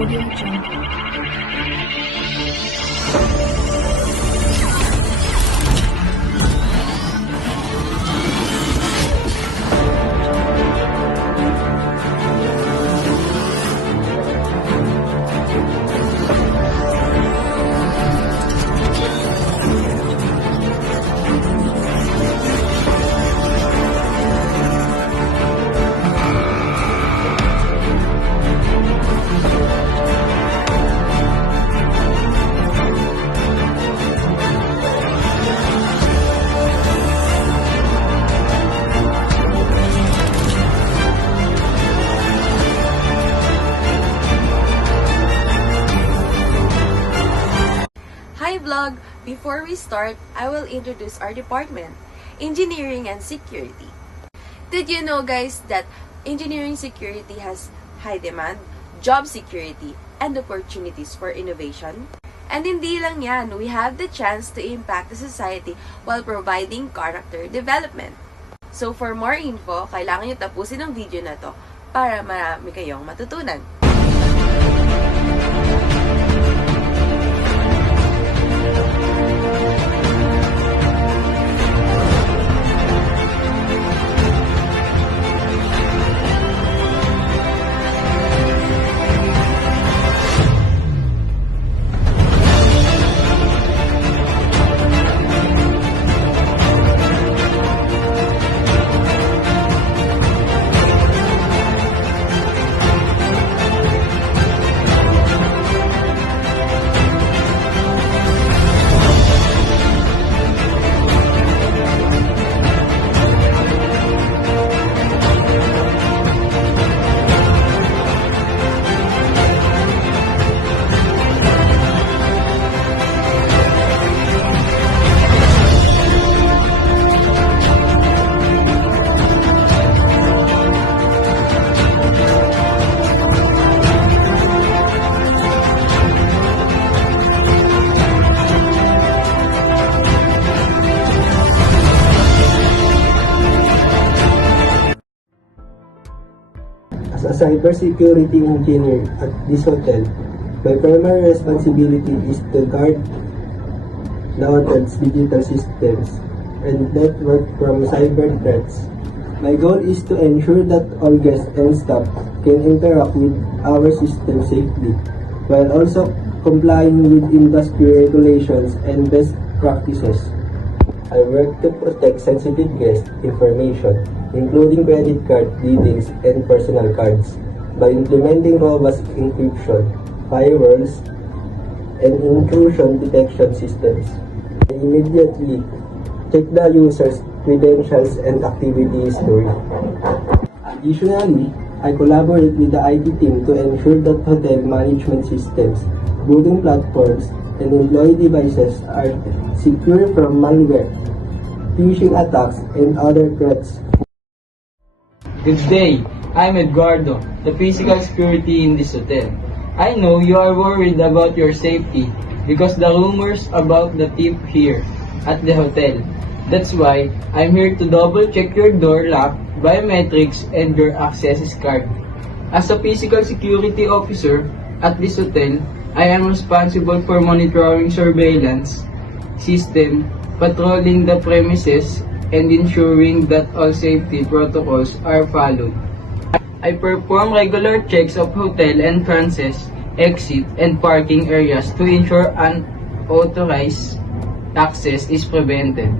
Audio Jungle. Hi vlog! Before we start, I will introduce our department, Engineering and Security. Did you know guys that engineering security has high demand, job security, and opportunities for innovation? And hindi lang yan, we have the chance to impact the society while providing character development. So for more info, kailangan nyo tapusin ang video na to para marami kayong matutunan. As a cybersecurity engineer at this hotel, my primary responsibility is to guard the hotel's digital systems and network from cyber threats. My goal is to ensure that all guests and staff can interact with our system safely, while also complying with industry regulations and best practices. I work to protect sensitive guest information, including credit card details and personal cards, by implementing robust encryption, firewalls, and intrusion detection systems. I immediately check the user's credentials and activity history. Additionally, I collaborate with the IT team to ensure that hotel management systems, booking platforms, and employee devices are secure from malware, phishing attacks, and other threats. Good day, I'm Edgardo, the physical security in this hotel. I know you are worried about your safety because the rumors about the thief here at the hotel. That's why I'm here to double check your door lock, biometrics, and your access card. As a physical security officer at this hotel, I am responsible for monitoring surveillance system, patrolling the premises, and ensuring that all safety protocols are followed. I perform regular checks of hotel entrances, exit, and parking areas to ensure unauthorized access is prevented.